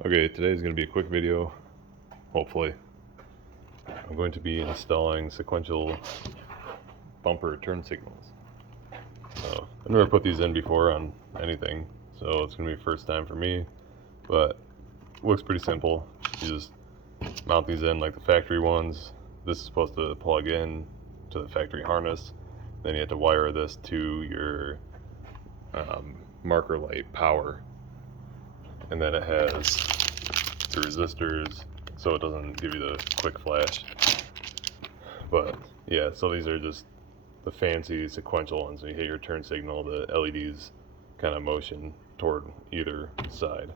Okay, today is going to be a quick video, hopefully. I'm going to be installing sequential bumper turn signals. I've never put these in before on anything, so it's going to be first time for me, but it looks pretty simple. You just mount these in like the factory ones. This is supposed to plug in to the factory harness. Then you have to wire this to your marker light power. And then it has the resistors, so it doesn't give you the quick flash. But yeah, so these are just the fancy sequential ones. When you hit your turn signal, the LEDs kind of motion toward either side.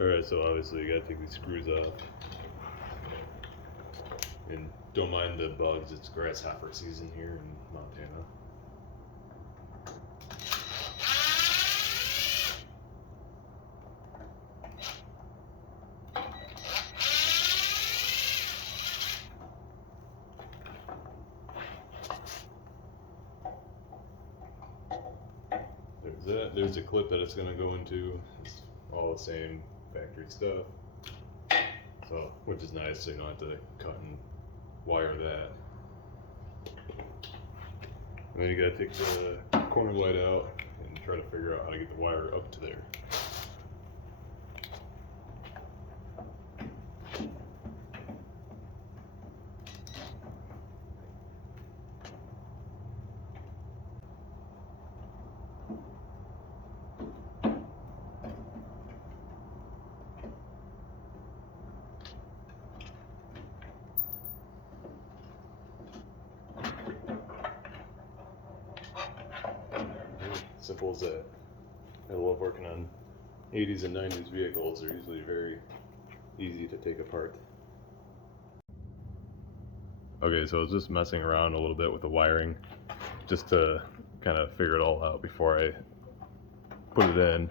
Alright, so obviously you gotta take these screws off. And don't mind the bugs, it's grasshopper season here in Montana. There's that. There's the clip that it's going to go into. It's all the same factory stuff. So, which is nice, so you don't have to cut and wire that. And then you got to take the corner light out and try to figure out how to get the wire up to there. Simple as that. I love working on 80s and 90s vehicles. They're usually very easy to take apart. Okay, so I was just messing around a little bit with the wiring just to kind of figure it all out before I put it in.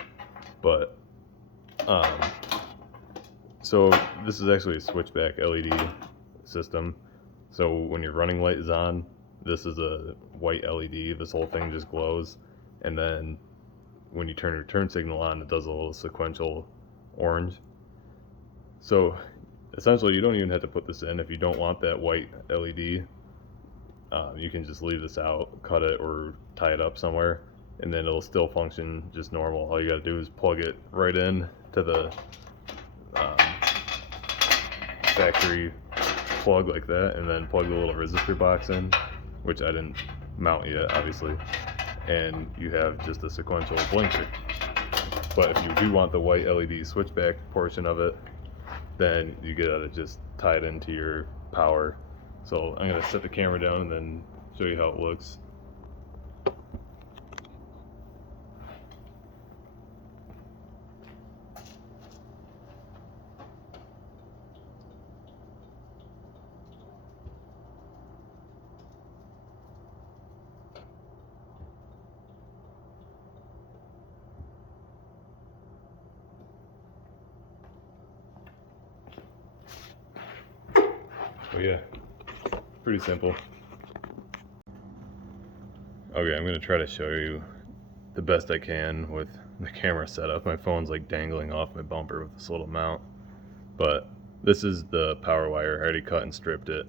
But so this is actually a switchback LED system. So when your running light is on, this is a white LED. This whole thing just glows. And then when you turn your turn signal on, it does a little sequential orange. So essentially, you don't even have to put this in if you don't want that white LED. You can just leave this out, cut it, or tie it up somewhere, and then it'll still function just normal. All you gotta do is plug it right in to the factory plug like that, and then plug the little resistor box in, which I didn't mount yet, obviously. And you have just a sequential blinker. But if you do want the white LED switchback portion of it, then you gotta just tie it into your power. So I'm gonna set the camera down and then show you how it looks. Oh yeah, pretty simple. Okay, I'm gonna try to show you the best I can with the camera setup. My phone's like dangling off my bumper with this little mount. But this is the power wire. I already cut and stripped it.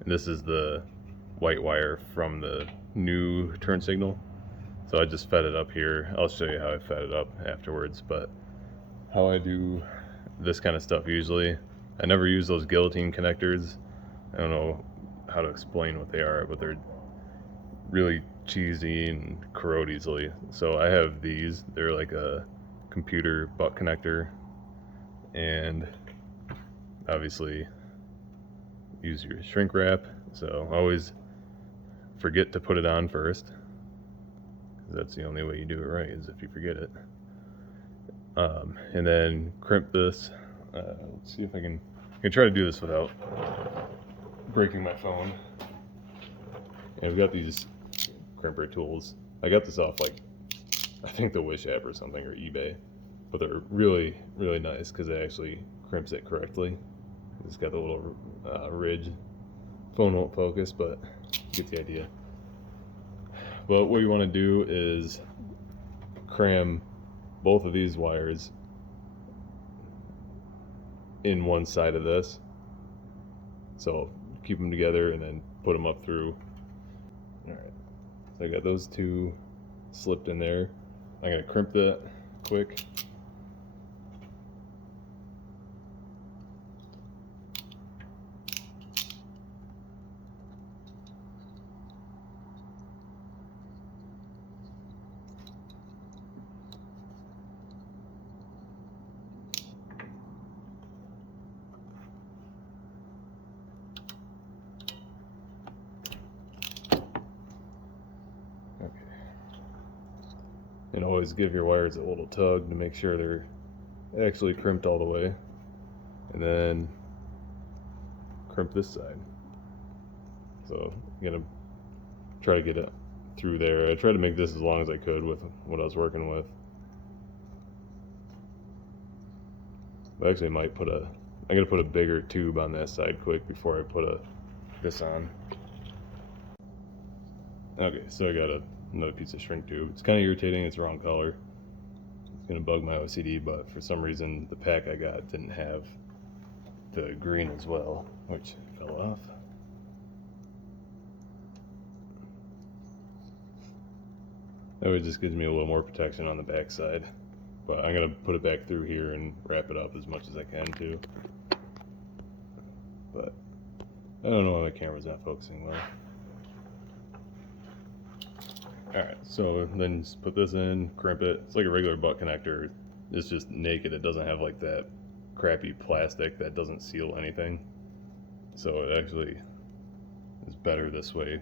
And this is the white wire from the new turn signal. So I just fed it up here. I'll show you how I fed it up afterwards. But how I do this kind of stuff usually, I never use those guillotine connectors. I don't know how to explain what they are, but they're really cheesy and corrode easily. So I have these. They're like a computer butt connector, and obviously use your shrink wrap. So always forget to put it on first, because that's the only way you do it right, is if you forget it. And then crimp this. Let's see if I can try to do this without breaking my phone. And we've got these crimper tools. I got this off like, I think the Wish app or something, or eBay. But they're really, really nice because it actually crimps it correctly. It's got the little ridge. Phone won't focus, but you get the idea. But what you want to do is cram both of these wires in one side of this. So keep them together and then put them up through. Alright, so I got those two slipped in there. I'm going to crimp that quick. And always give your wires a little tug to make sure they're actually crimped all the way. And then crimp this side. So I'm gonna try to get it through there. I tried to make this as long as I could with what I was working with. I actually might put I'm gonna put a bigger tube on that side quick before I put this on. Okay, so I got another piece of shrink tube. It's kind of irritating, it's wrong color. It's gonna bug my OCD, but for some reason the pack I got didn't have the green as well, which fell off. That way it just gives me a little more protection on the back side. But I'm gonna put it back through here and wrap it up as much as I can too. But I don't know why my camera's not focusing well. Alright, so then just put this in, crimp it. It's like a regular butt connector. It's just naked. It doesn't have like that crappy plastic that doesn't seal anything. So it actually is better this way.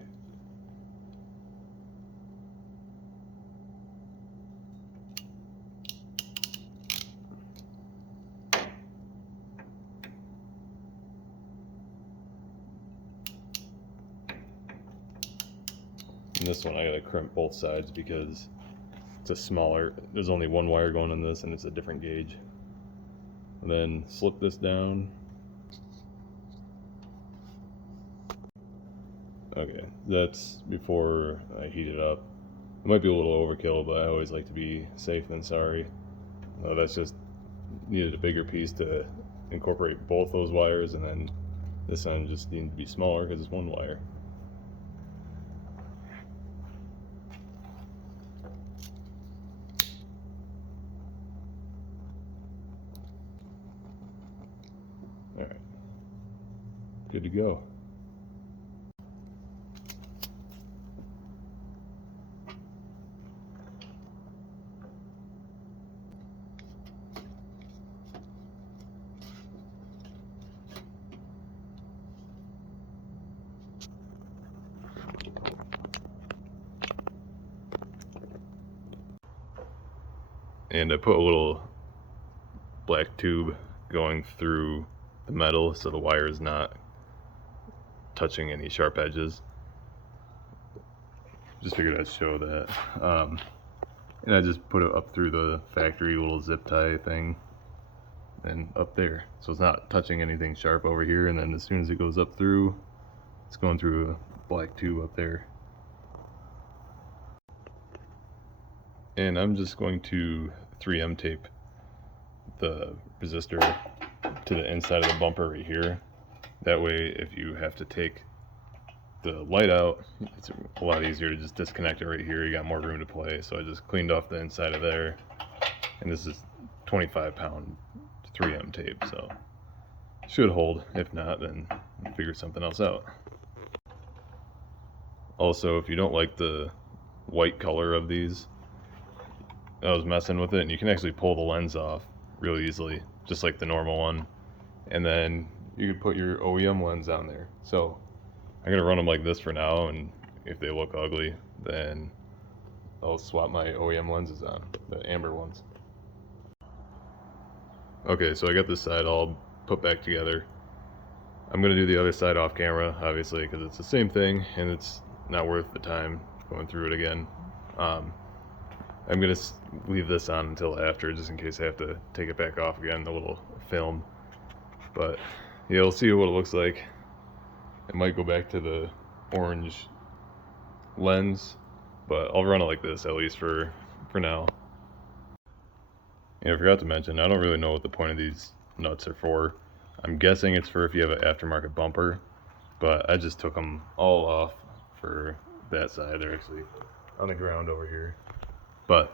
And this one I gotta crimp both sides because it's a smaller, there's only one wire going in this and it's a different gauge. And then slip this down. Okay, that's before I heat it up. It might be a little overkill, but I always like to be safe than sorry. That's just needed a bigger piece to incorporate both those wires, and then this end just needed to be smaller because it's one wire. Alright, good to go. And I put a little black tube going through the metal so the wire is not touching any sharp edges. Just figured I'd show that. And I just put it up through the factory little zip tie thing and up there. So it's not touching anything sharp over here, and then as soon as it goes up through, it's going through a black tube up there. And I'm just going to 3M tape the resistor to the inside of the bumper right here. That way if you have to take the light out, it's a lot easier to just disconnect it right here. You got more room to play. So I just cleaned off the inside of there, and this is 25-pound 3M tape, so should hold. If not, then I'll figure something else out. Also, if you don't like the white color of these, I was messing with it, and you can actually pull the lens off real easily, just like the normal one, and then you could put your OEM lens on there. So I'm gonna run them like this for now, and if they look ugly, then I'll swap my OEM lenses on, the amber ones. Okay, so I got this side all put back together. I'm gonna do the other side off camera, obviously, because it's the same thing and it's not worth the time going through it again. I'm gonna leave this on until after, just in case I have to take it back off again, the little film. But yeah, we'll see what it looks like. I might go back to the orange lens, but I'll run it like this at least for now. And I forgot to mention, I don't really know what the point of these nuts are for. I'm guessing it's for if you have an aftermarket bumper, but I just took them all off for that side. They're actually on the ground over here. But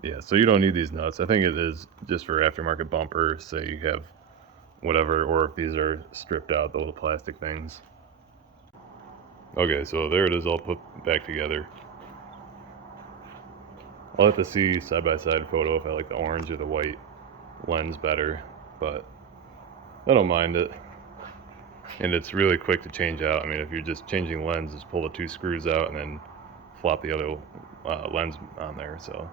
yeah, so you don't need these nuts. I think it is just for aftermarket bumper, say you have whatever, or if these are stripped out, the little plastic things. Okay, so there it is all put back together. I'll have to see side-by-side photo if I like the orange or the white lens better, but I don't mind it. And it's really quick to change out. I mean, if you're just changing lenses, pull the 2 screws out and then flop the other lens on there. So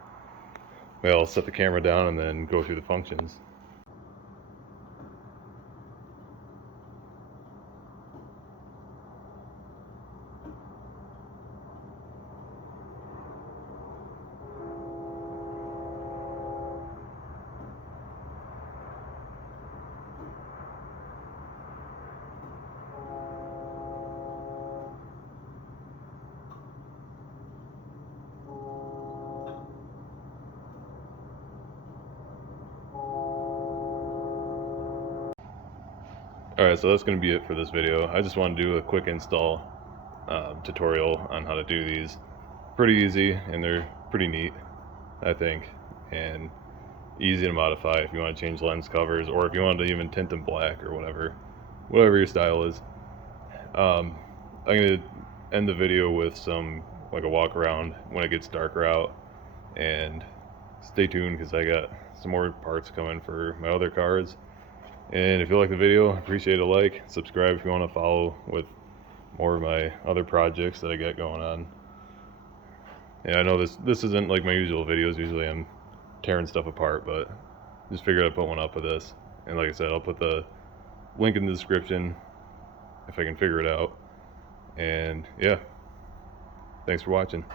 well, I'll set the camera down and then go through the functions. Alright, so that's going to be it for this video. I just want to do a quick install tutorial on how to do these. Pretty easy, and they're pretty neat, I think, and easy to modify if you want to change lens covers, or if you want to even tint them black or whatever your style is. I'm going to end the video with some, like a walk around when it gets darker out, and stay tuned because I got some more parts coming for my other cars. And if you like the video, appreciate a like, subscribe if you want to follow with more of my other projects that I got going on. Yeah, I know this isn't like my usual videos. Usually I'm tearing stuff apart, but just figured I'd put one up with this. And like I said, I'll put the link in the description if I can figure it out. And yeah, thanks for watching.